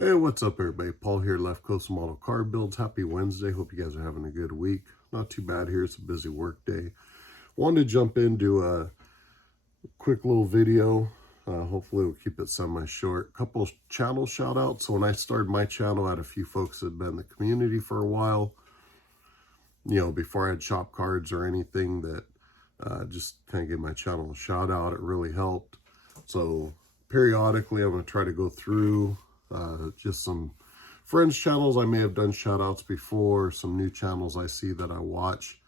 Hey, what's up everybody? Paul here, Left Coast Model Car Builds. Happy Wednesday. Hope you guys are having a good week. Not too bad here. It's a busy work day. Wanted to jump into a quick little video. Hopefully we'll keep it semi-short. Couple of channel shout outs. So when I started my channel, I had a few folks that had been in the community for a while. You know, before I had shop cards or anything, that just kind of gave my channel a shout out. It really helped. So periodically I'm going to try to go through just some friends channels I may have done shout outs before, some new channels I see that I watch,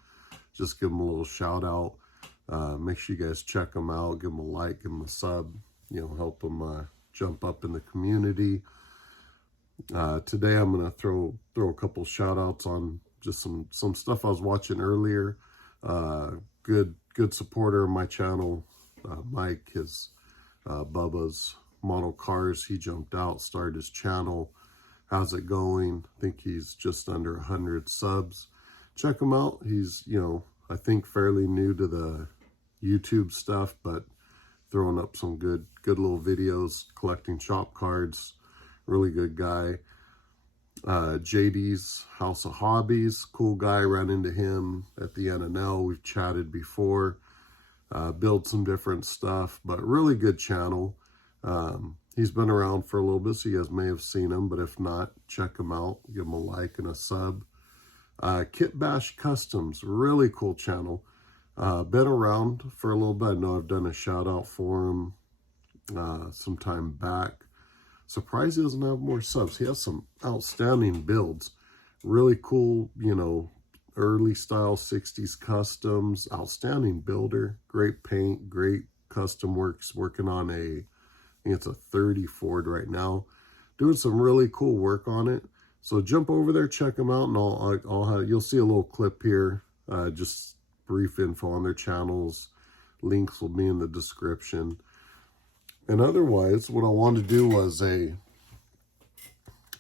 just give them a little shout out. Make sure you guys check them out, give them a like, give them a sub, you know, help them jump up in the community. Today I'm going to throw a couple shout outs on just some stuff I was watching earlier. Good supporter of my channel, Mike, his Bubba's Model Cars. He jumped out, started his channel. How's it going? I think he's just under 100 subs. Check him out. He's, you know, I think fairly new to the YouTube stuff, but throwing up some good little videos, collecting shop cards. Really good guy. JD's House of Hobbies, cool guy. Ran into him at the NNL. We've chatted before. Build some different stuff, but really good channel. He's been around for a little bit, so you guys may have seen him, but if not, check him out. Give him a like and a sub. Kit Bash Customs, really cool channel. Been around for a little bit. I know I've done a shout out for him some time back. Surprised he doesn't have more subs. He has some outstanding builds. Really cool, you know, early style 60s customs. Outstanding builder. Great paint, great custom works. Working on I think it's a 30 Ford right now. Doing some really cool work on it. So jump over there, check them out, and I'll have, you'll see a little clip here. Just brief info on their channels. Links will be in the description. And otherwise, what I wanted to do was a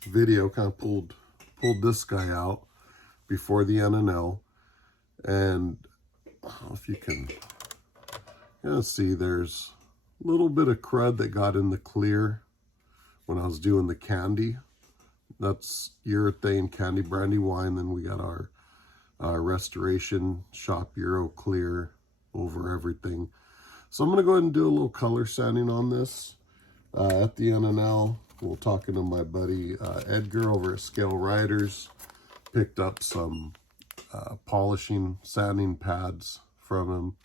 video, kind of pulled this guy out before the NNL. And if you can see, there's a little bit of crud that got in the clear when I was doing the candy. That's urethane candy brandy wine. Then we got our restoration shop Euro clear over everything. So I'm going to go ahead and do a little color sanding on this. At the NNL, we're talking to my buddy Edgar over at Scale Riders. Picked up some polishing sanding pads from him.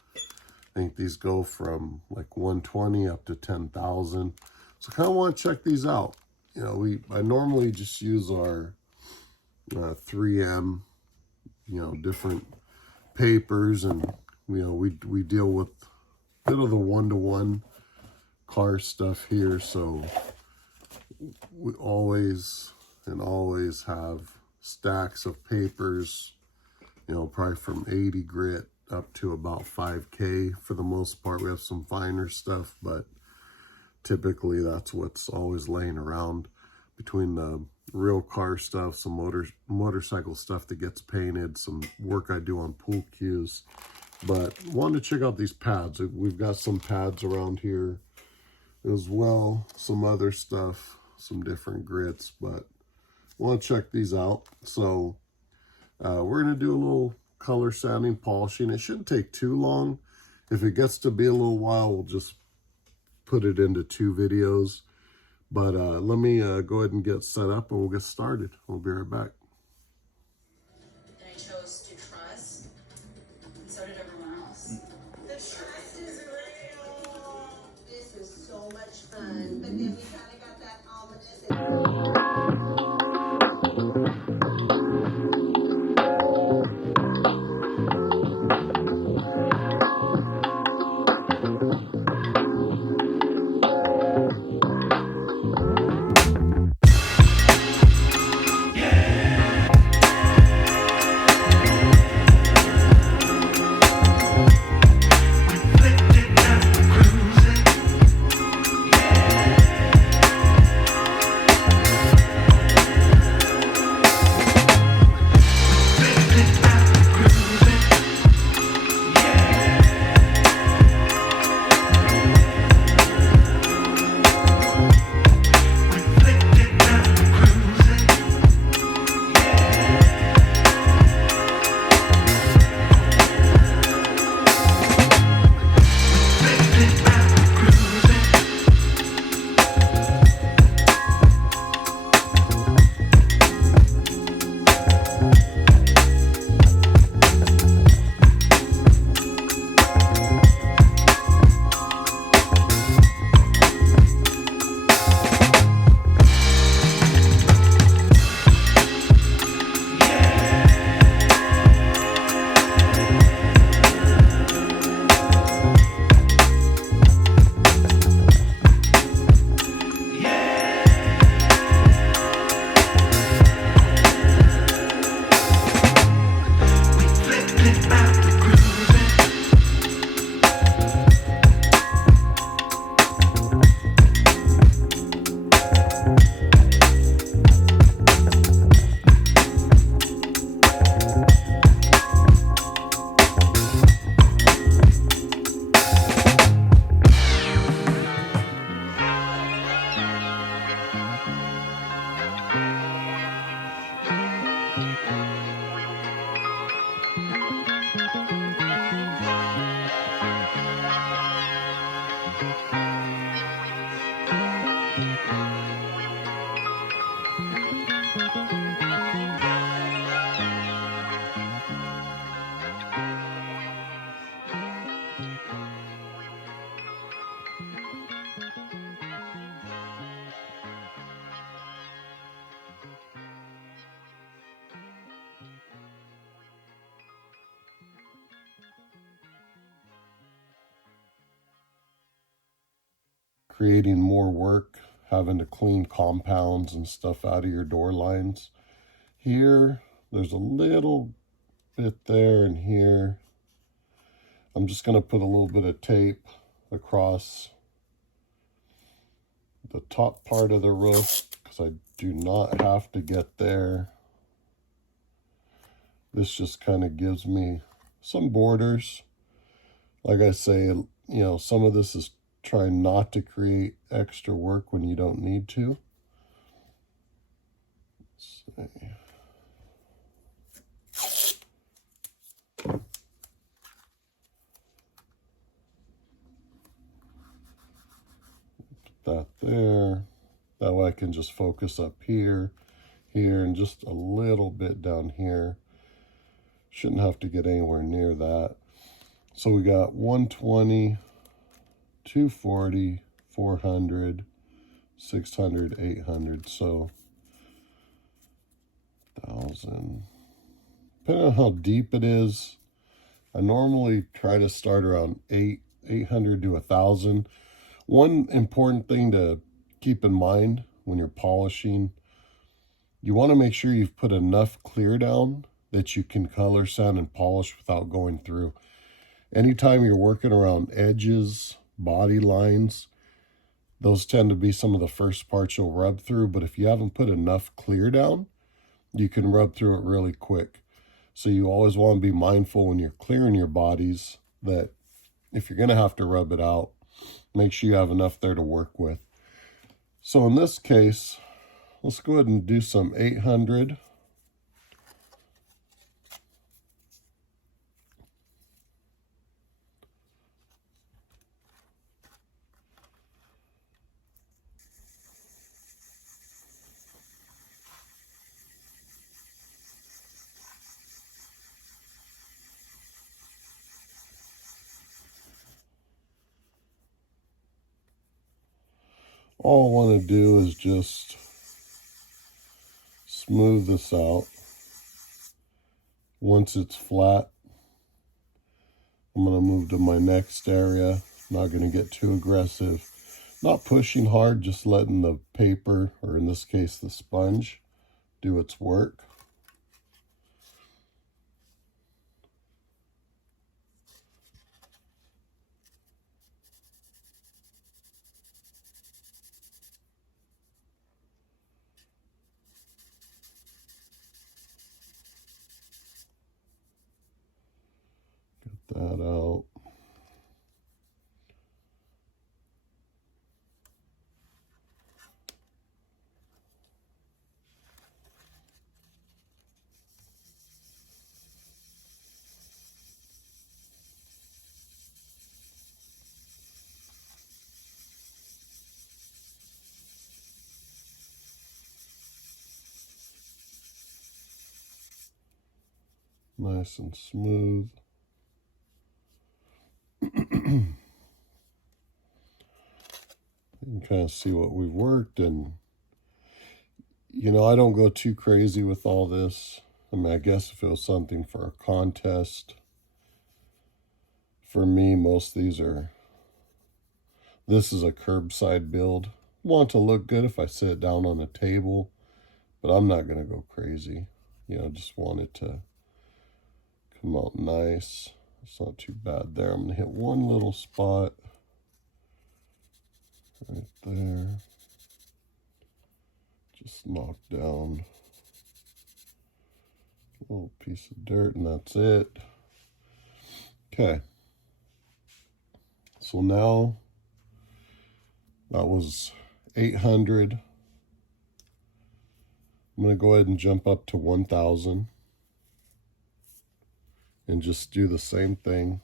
I think these go from like 120 up to 10,000. So kind of want to check these out. You know, I normally just use our 3M, you know, different papers, and you know, we deal with a bit of the one-to-one car stuff here, so we always have stacks of papers, you know, probably from 80 grit up to about 5K. For the most part, we have some finer stuff, but typically that's what's always laying around. Between the real car stuff, some motorcycle stuff that gets painted, some work I do on pool cues. But wanted to check out these pads. We've got some pads around here as well, some other stuff, some different grits, but want to check these out. So we're going to do a little color sanding, polishing. It shouldn't take too long. If it gets to be a little while, we'll just put it into 2 videos. But let me go ahead and get set up and we'll get started. We'll be right back. And I chose to trust, and so did everyone else. The trust is real. This is so much fun, but then we kind of got that ominous. Yeah. creating more work, having to clean compounds and stuff out of your door lines. Here, there's a little bit there and here. I'm just going to put a little bit of tape across the top part of the roof because I do not have to get there. This just kind of gives me some borders. Like I say, you know, some of this is trying not to create extra work when you don't need to. Let's see. That there. That way I can just focus up here, here, and just a little bit down here. Shouldn't have to get anywhere near that. So we got 120, 240, 400, 600, 800. So 1,000. Depending on how deep it is, I normally try to start around 800 to 1,000. One important thing to keep in mind when you're polishing, you want to make sure you've put enough clear down that you can color sand and polish without going through. Anytime you're working around edges, body lines, those tend to be some of the first parts you'll rub through, but if you haven't put enough clear down, you can rub through it really quick. So you always want to be mindful when you're clearing your bodies that if you're going to have to rub it out, make sure you have enough there to work with. So in this case, let's go ahead and do some 800. All I want to do is just smooth this out. Once it's flat, I'm going to move to my next area. Not going to get too aggressive. Not pushing hard, just letting the paper, or in this case the sponge, do its work. Get that out. Nice and smooth. You can kind of see what we've worked, and you know, I don't go too crazy with all this. I mean, I guess if it was something for a contest, for me, most of these are, this is a curbside build. Want to look good if I sit it down on a table, but I'm not going to go crazy. You know, just want it to come out nice. It's not too bad there. I'm going to hit one little spot right there. Just knock down a little piece of dirt, and that's it. Okay. So now that was 800. I'm going to go ahead and jump up to 1,000 and just do the same thing.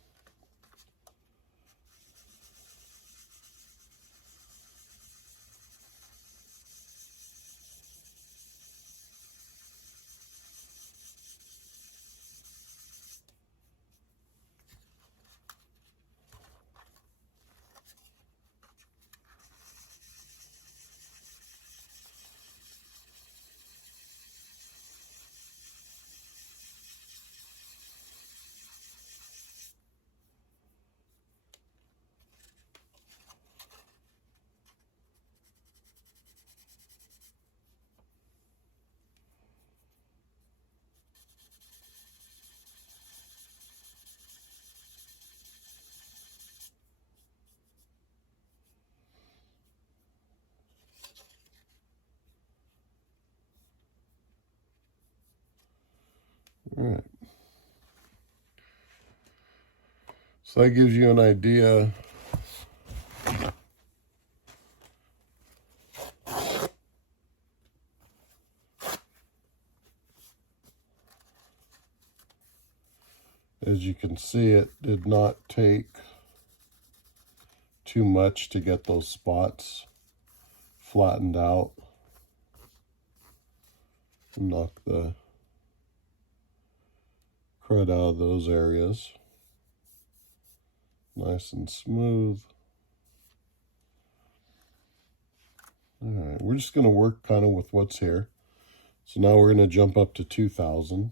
All right. So that gives you an idea as you can see, it did not take too much to get those spots flattened out. Knock the crud out of those areas. Nice and smooth. All right, we're just going to work kind of with what's here. So now we're going to jump up to 2,000.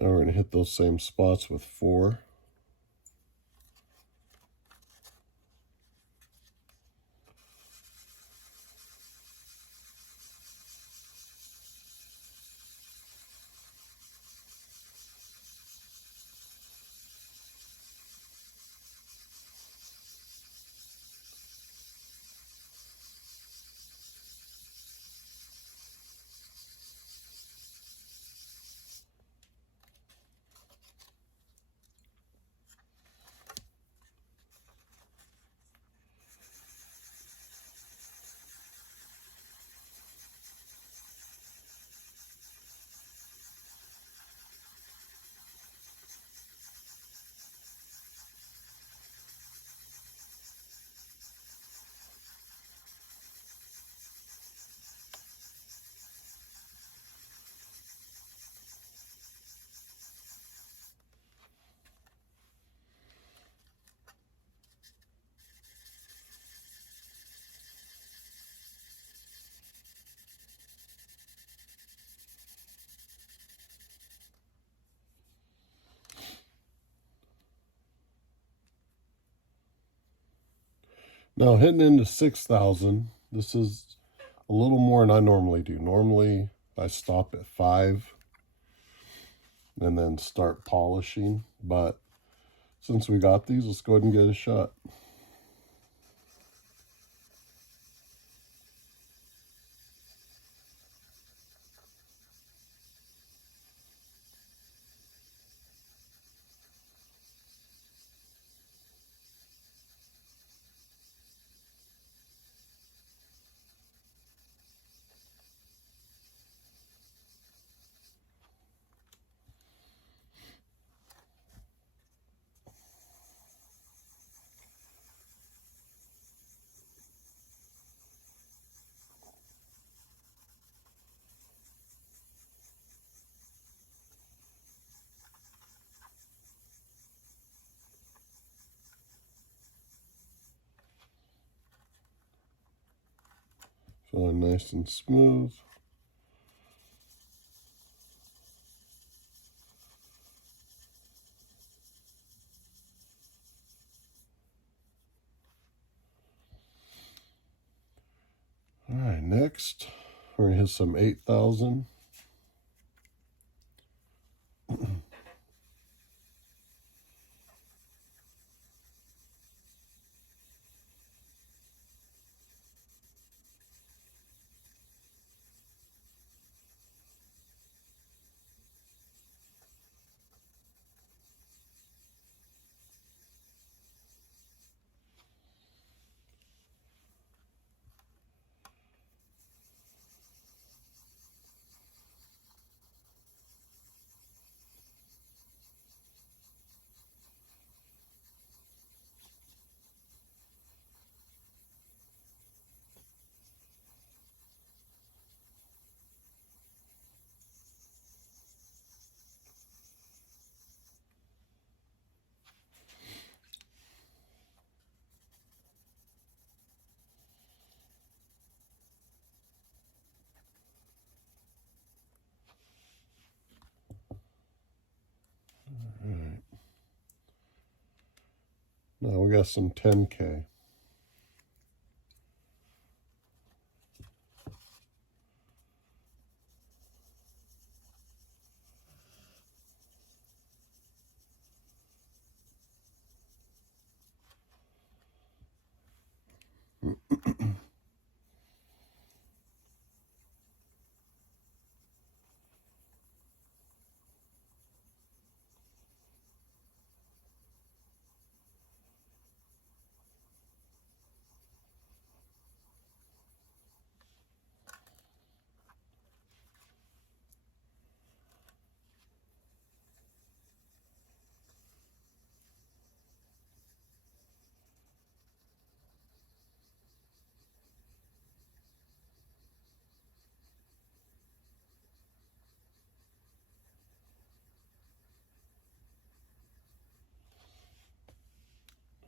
Now we're going to hit those same spots with 4. Now hitting into 6,000, this is a little more than I normally do. Normally I stop at 5 and then start polishing, but since we got these, let's go ahead and get a shot. Feeling nice and smooth. All right, next we're gonna hit some 8,000. All right. Now we got some 10K.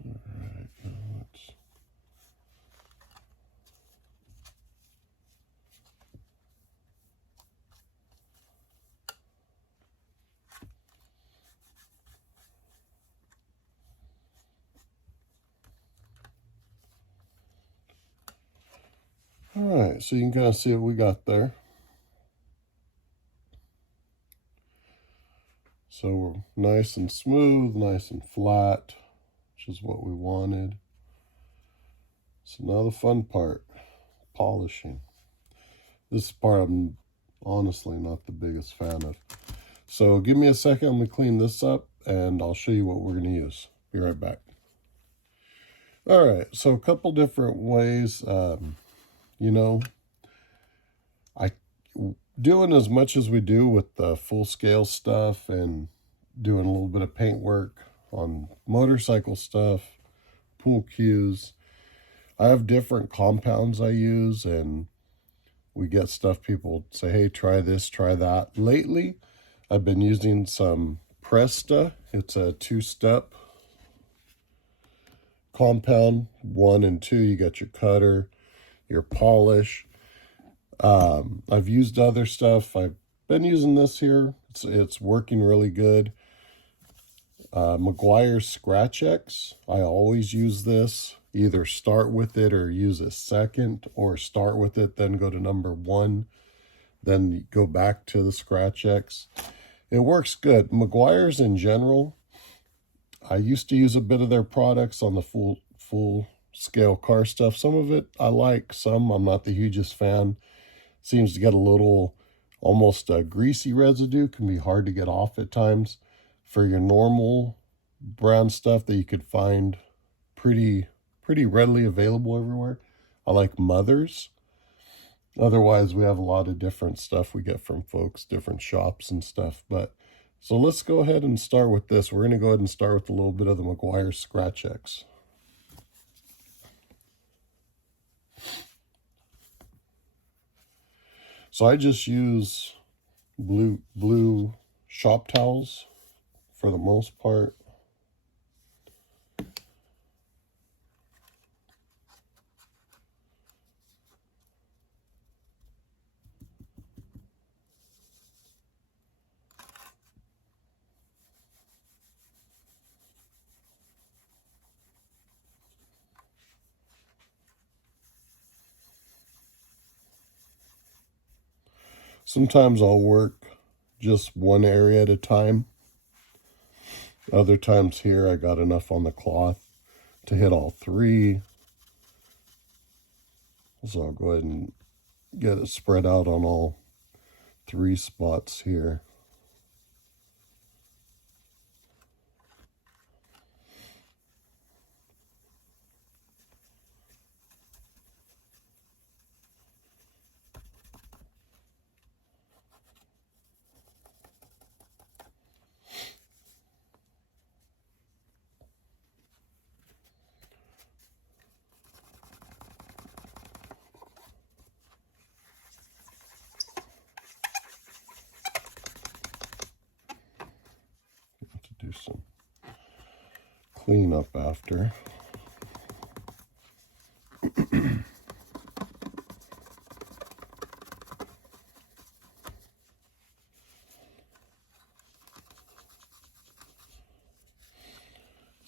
All right, now let's. All right, so you can kind of see what we got there. So we're nice and smooth, nice and flat, which is what we wanted. So now the fun part, polishing. This part I'm honestly not the biggest fan of. So give me a second, I'm gonna clean this up and I'll show you what we're gonna use. Be right back. All right, so a couple different ways, you know, doing as much as we do with the full scale stuff and doing a little bit of paint work on motorcycle stuff, pool cues. I have different compounds I use, and we get stuff people say, hey, try this, try that. Lately, I've been using some Presta. It's a 2-step compound, 1 and 2. You got your cutter, your polish. I've used other stuff. I've been using this here. It's working really good. Meguiar's Scratch X. I always use this. Either start with it or use a second, or start with it, then go to number 1, then go back to the Scratch X. It works good. Meguiar's in general, I used to use a bit of their products on the full scale car stuff. Some of it I like, some I'm not the hugest fan. Seems to get a little almost a greasy residue, can be hard to get off at times. For your normal brand stuff that you could find pretty readily available everywhere, I like Mother's. Otherwise, we have a lot of different stuff we get from folks, different shops and stuff. But so let's go ahead and start with this. We're going to go ahead and start with a little bit of the Meguiar's Scratch X. So I just use blue shop towels for the most part. Sometimes I'll work just one area at a time. Other times here I got enough on the cloth to hit all 3. So I'll go ahead and get it spread out on all 3 spots here. Do some cleanup after.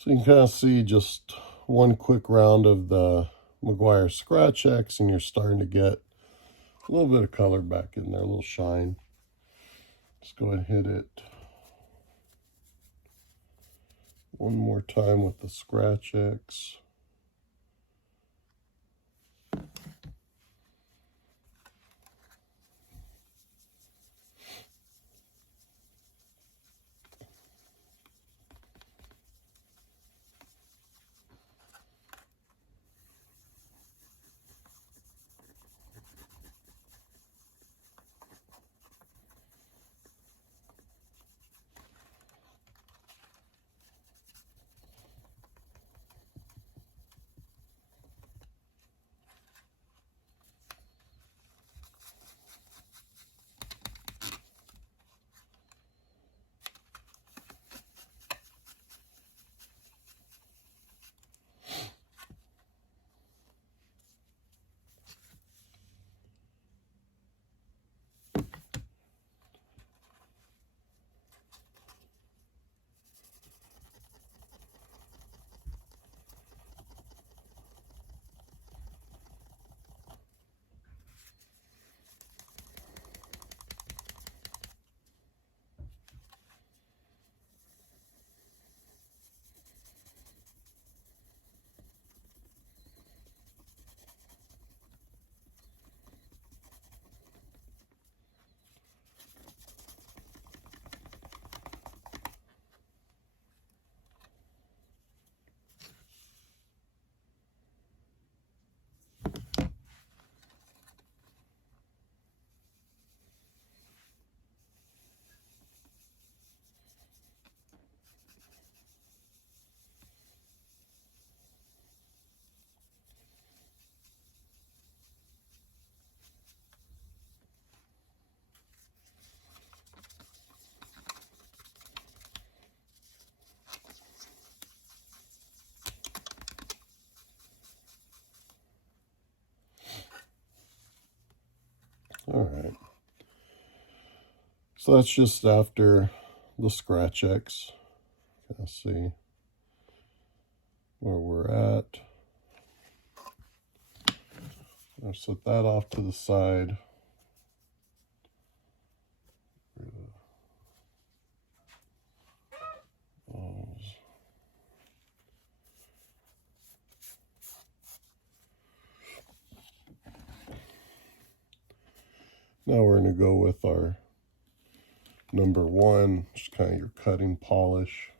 So you can kind of see just one quick round of the Meguiar Scratch X, and you're starting to get a little bit of color back in there, a little shine. Let's go ahead and hit it one more time with the Scratch X. All right. So that's just after the Scratch X. Let's see where we're at. I'll set that off to the side. Now we're going to go with our number one, just kind of your cutting polish.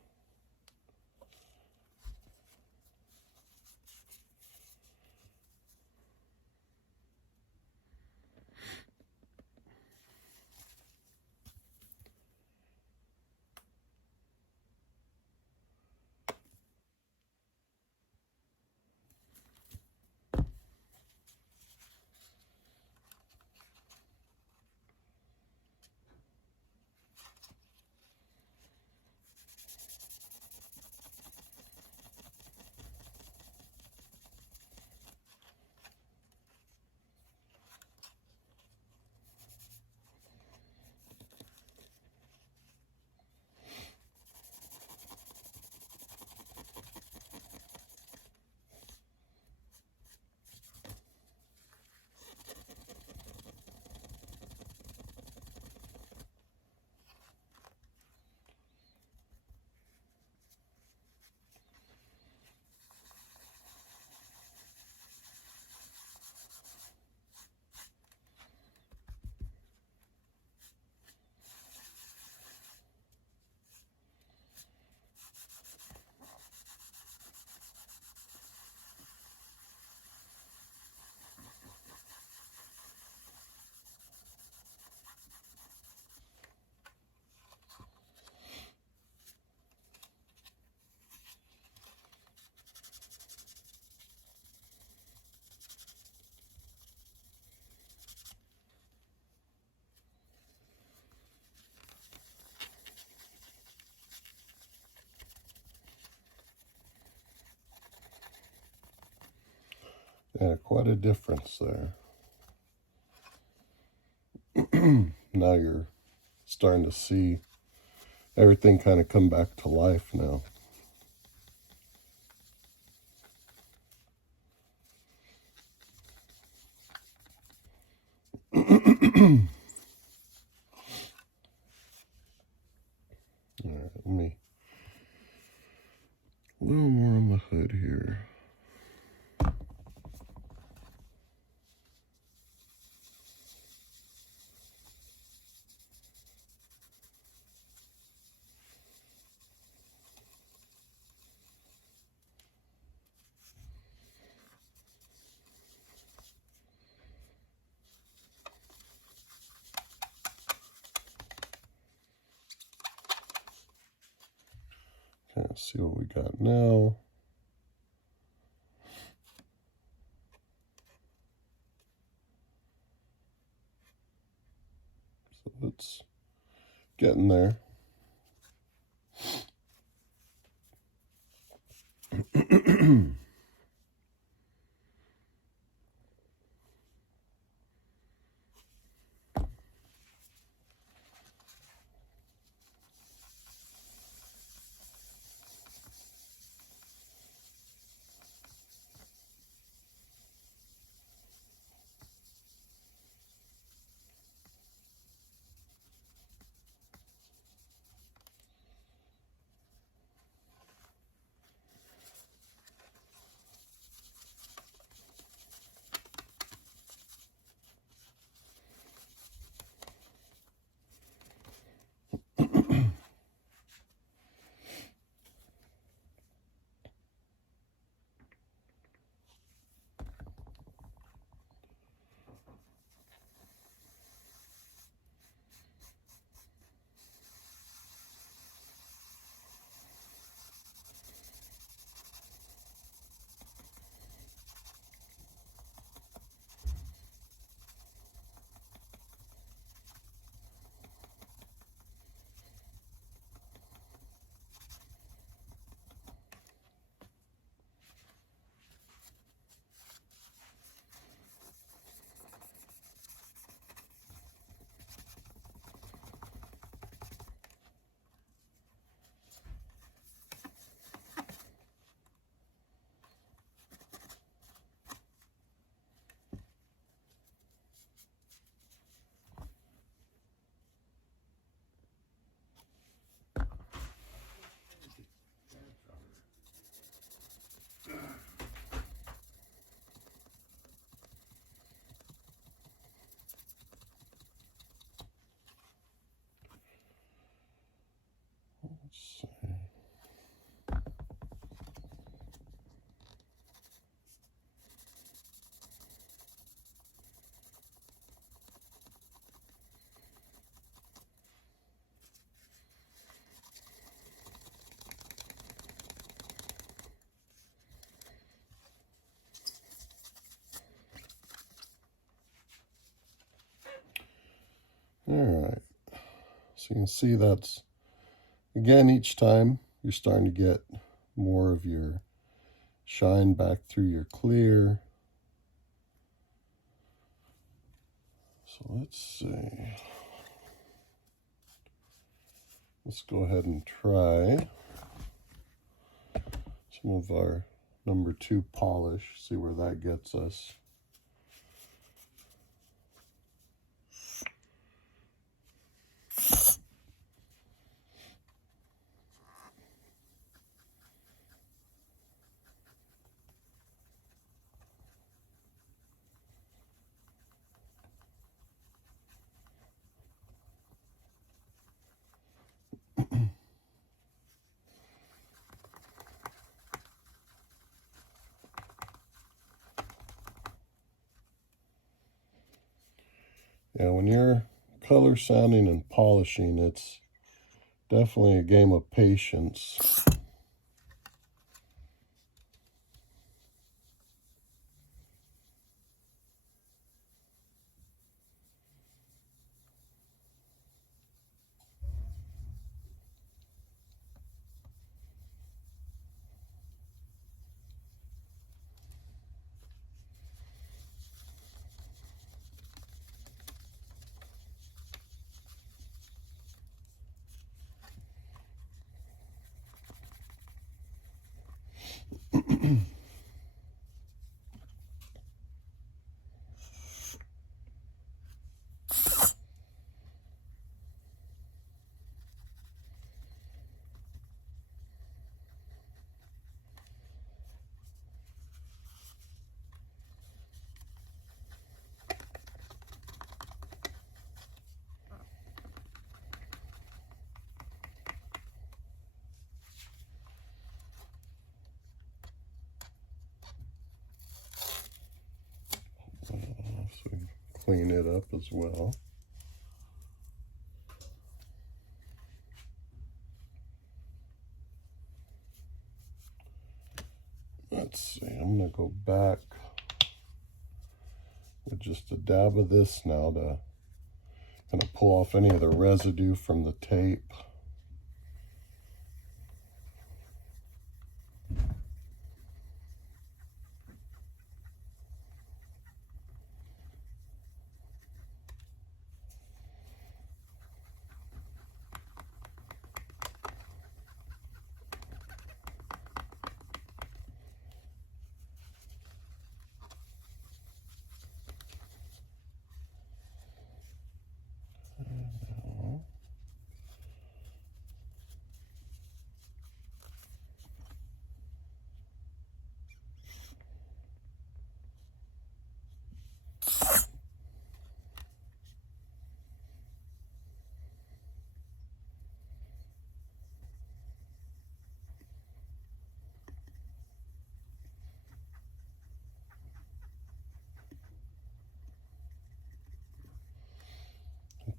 Yeah, quite a difference there. Now you're starting to see everything kind of come back to life now. Alright, let me a little more on the hood here. Okay, let's see what we got now. So it's getting there. Let's see. All right, so you can see that's, again, each time you're starting to get more of your shine back through your clear. So let's see. Let's go ahead and try some of our number 2 polish, see where that gets us. Yeah, when you're color sounding and polishing, it's definitely a game of patience. clean it up as well. Let's see, I'm going to go back with just a dab of this now to kind of pull off any of the residue from the tape.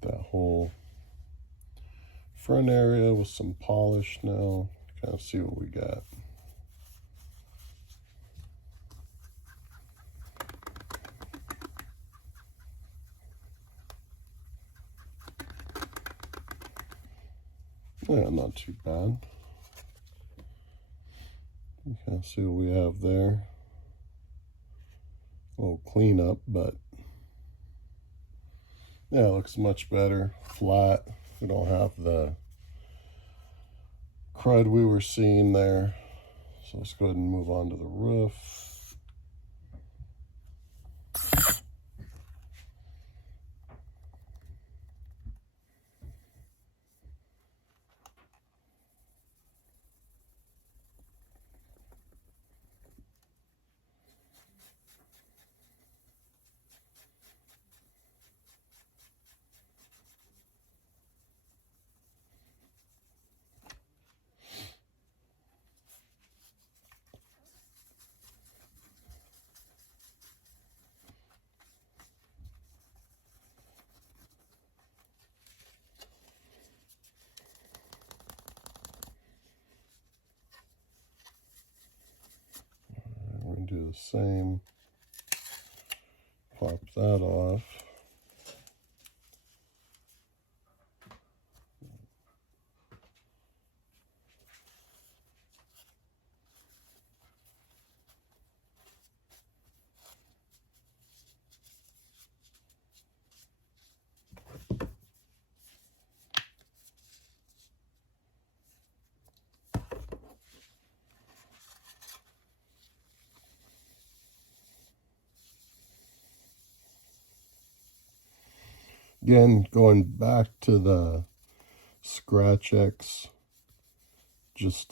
That whole front area with some polish now. Kind of see what we got. Yeah, not too bad. You can see what we have there. A little cleanup, but yeah, it looks much better. Flat. We don't have the crud we were seeing there. So let's go ahead and move on to the roof. We're going to do the same. Pop that off. Again, going back to the Scratch X, just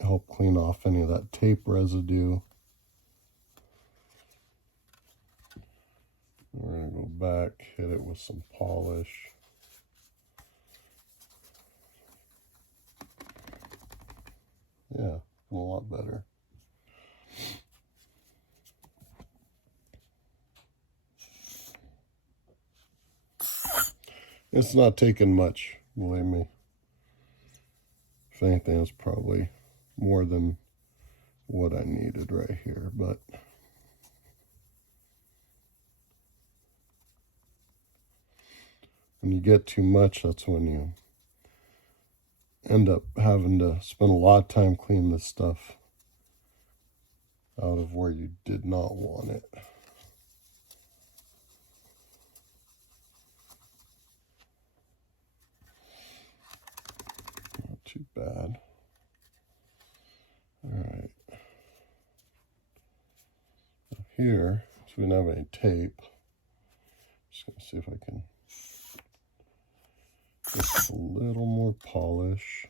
help clean off any of that tape residue. We're going to go back, hit it with some polish. Yeah, a lot better. It's not taking much, believe me. If anything, it's probably more than what I needed right here, but when you get too much, that's when you end up having to spend a lot of time cleaning this stuff out of where you did not want it. Not too bad. All right. Here, so we don't have any tape. Just gonna see if I can get a little more polish.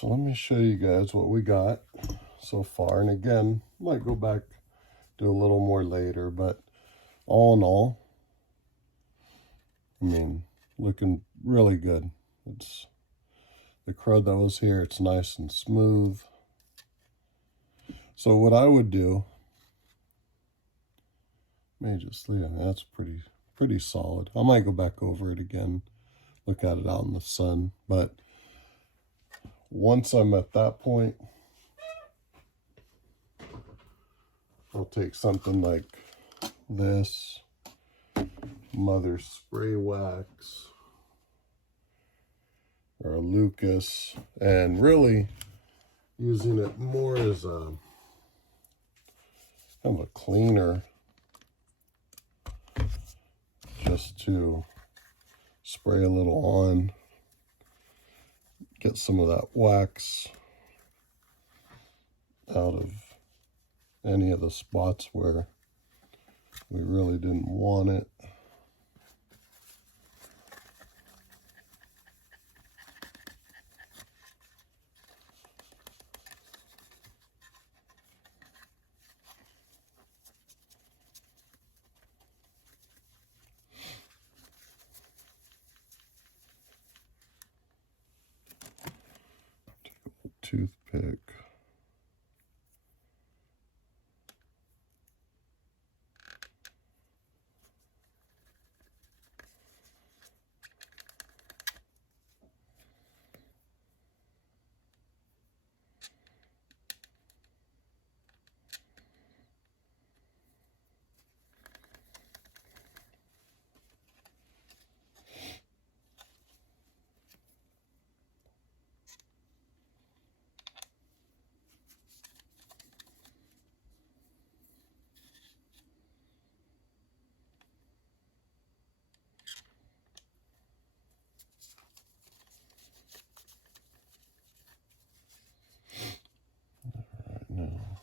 So let me show you guys what we got so far. And again, might go back, do a little more later, but all in all, I mean, looking really good. It's the crud that was here, it's nice and smooth. So what I would do, may just leave it. That's pretty solid. I might go back over it again, look at it out in the sun, but once I'm at that point, I'll take something like this, Mother Spray Wax, or a Lucas, and really using it more as a kind of a cleaner, just to spray a little on, get some of that wax out of any of the spots where we really didn't want it. Toothpick. Right now.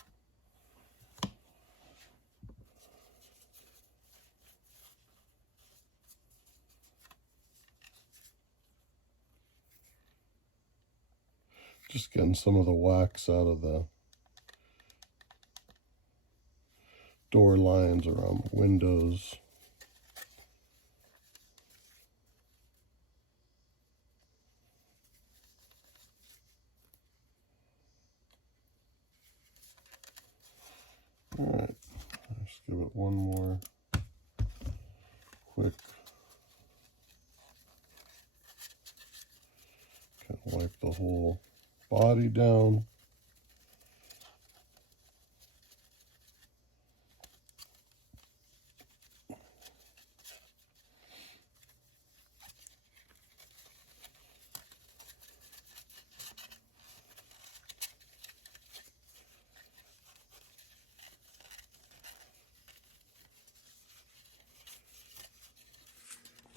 Just getting some of the wax out of the door lines around the windows. All right, let's give it one more quick. Kind of wipe the whole body down.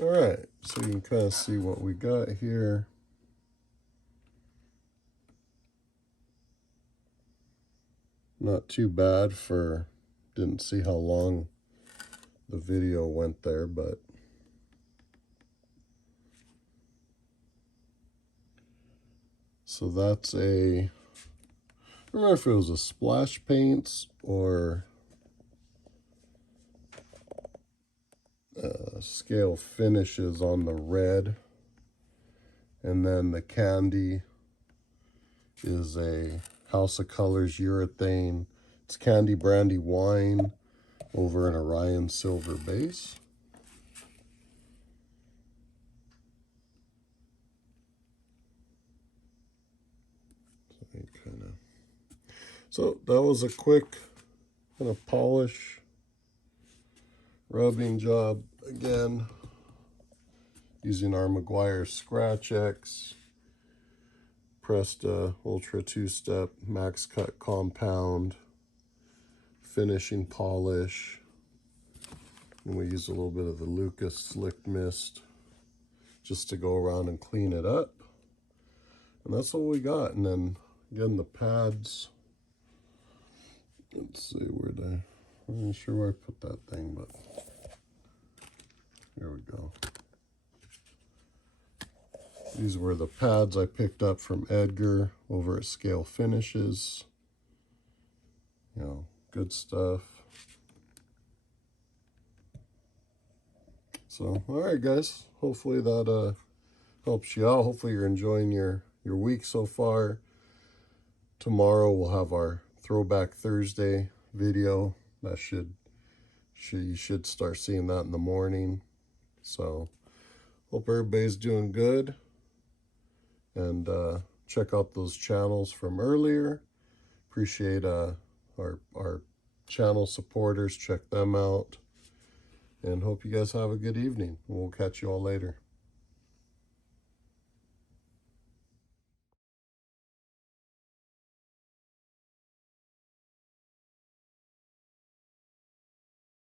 All right, so you can kind of see what we got here. Not too bad for, didn't see how long the video went there, but so that's a, I don't remember if it was a splash paints or scale finishes on the red, and then the candy is a House of Colors urethane. It's Candy Brandy Wine over an Orion silver base. So that was a quick kind of polish rubbing job again, using our Meguiar Scratch X Presta Ultra 2-Step Max Cut Compound finishing polish, and we use a little bit of the Lucas Slick Mist just to go around and clean it up, and that's what we got. And then again, the pads, let's see where I'm not sure where I put that thing, but here we go. These were the pads I picked up from Edgar over at Scale Finishes. You know, good stuff. So, all right, guys. Hopefully that helps you out. Hopefully you're enjoying your week so far. Tomorrow we'll have our Throwback Thursday video. That you should start seeing that in the morning. So, hope everybody's doing good. And check out those channels from earlier. Appreciate our channel supporters. Check them out. And hope you guys have a good evening. We'll catch you all later.